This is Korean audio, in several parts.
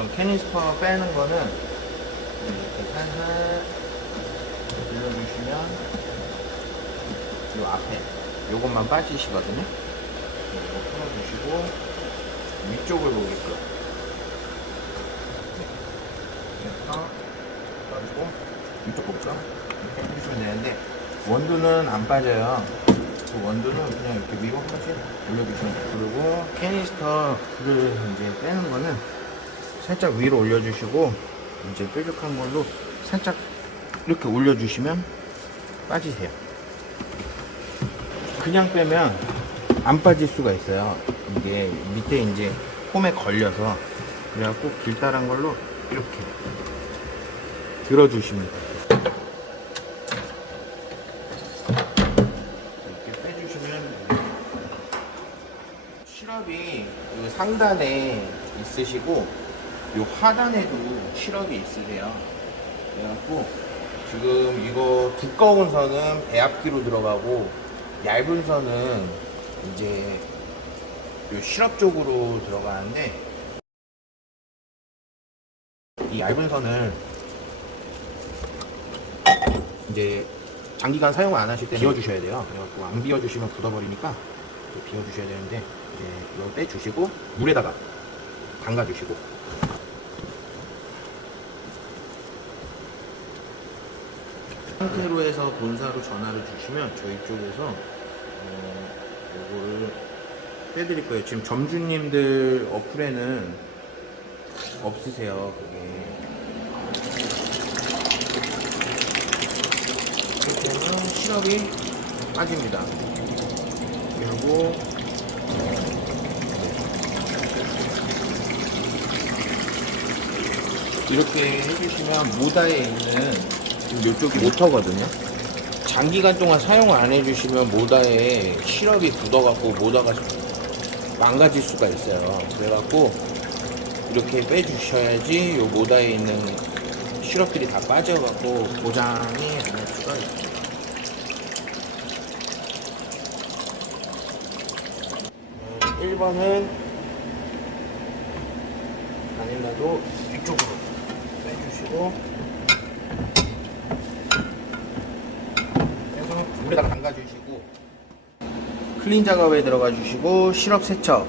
우선 캐니스터 빼는 거는 이렇게 살살 눌러주시면 요 앞에 요것만 빠지시거든요. 이거 풀어주시고 위쪽을 보게끔 네. 그래서 빠지고 위쪽 볼까? 이렇게 해주시면 되는데 원두는 안 빠져요. 그 원두는 그냥 이렇게 위로 한 번씩 올려주시면 돼요. 그리고 캐니스터를 이제 빼는 거는 살짝 위로 올려주시고 이제 뾰족한 걸로 살짝 이렇게 올려주시면 빠지세요. 그냥 빼면 안 빠질 수가 있어요. 이게 밑에 이제 홈에 걸려서 그래갖고 길다란 걸로 이렇게 들어주시면 돼요. 이렇게 빼주시면 시럽이 이 상단에 있으시고 이 하단에도 시럽이 있으세요. 그래갖고 지금 이거 두꺼운 선은 배합기로 들어가고 얇은 선은 이제 요 시럽 쪽으로 들어가는데 이 얇은 선을 이제 장기간 사용 안 하실 때 비워주셔야 돼요. 그래갖고 안 비워주시면 굳어버리니까 비워주셔야 되는데 이제 이거 빼주시고 물에다가 담가주시고 상태로 해서 본사로 전화를 주시면 저희 쪽에서 어, 요거를 빼드릴 거예요. 지금 점주님들 어플에는 없으세요. 그게 이렇게 하면 시럽이 빠집니다. 그리고 이렇게 해주시면 모다에 있는 이쪽이 모터거든요. 장기간 동안 사용을 안 해주시면 모다에 시럽이 굳어갖고 모다가 망가질 수가 있어요. 그래갖고 이렇게 빼주셔야지 요 모다에 있는 시럽들이 다 빠져갖고 고장이 안날 수가 있어요. 1번은 바닐라도 이쪽으로 빼주시고 그래서 물에다가 담가 주시고. 클린 작업에 들어가 주시고 시럽 세척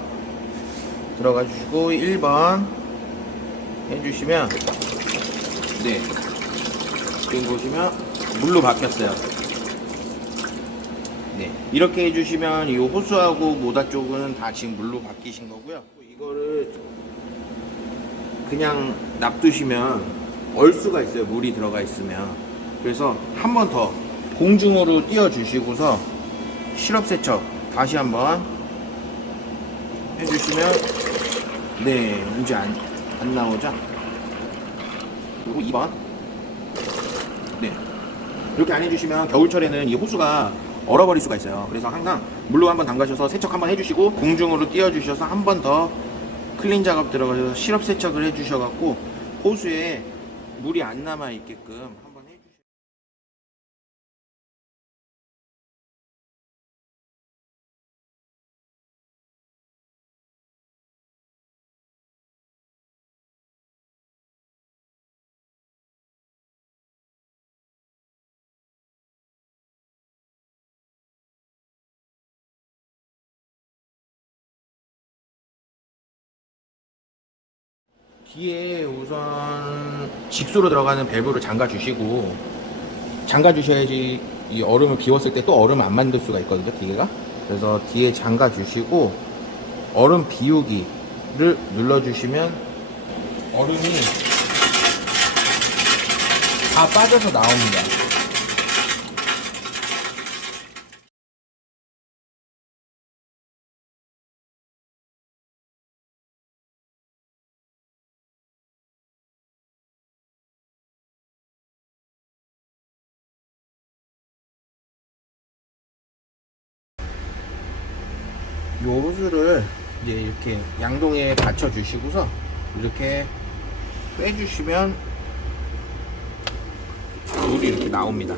들어가 주시고 1번 해주시면 네. 지금 보시면 물로 바뀌었어요. 네. 이렇게 해주시면 이 호수하고 모다 쪽은 다 지금 물로 바뀌신 거고요. 이거를 그냥 놔두시면 얼 수가 있어요. 물이 들어가 있으면. 그래서 한 번더 공중으로 띄워 주시고서 시럽 세척 다시 한번 해주시면 네 문제 안, 안 나오죠? 그리고 2번. 네. 이렇게 안 해주시면 겨울철에는 이 호수가 얼어버릴 수가 있어요. 그래서 항상 물로 한번 담가셔서 세척 한번 해주시고 공중으로 띄워 주셔서 한 번 더 클린 작업 들어가셔서 시럽 세척을 해주셔갖고 호수에 물이 안 남아 있게끔 뒤에 우선 직수로 들어가는 밸브를 잠가 주시고 잠가 주셔야지 이 얼음을 비웠을 때 또 얼음을 안 만들 수가 있거든요 기계가. 그래서 뒤에 잠가 주시고 얼음 비우기를 눌러 주시면 얼음이 다 빠져서 나옵니다 호스를 이제 이렇게 양동이에 받쳐 주시고서 이렇게 빼주시면 물이 이렇게 나옵니다.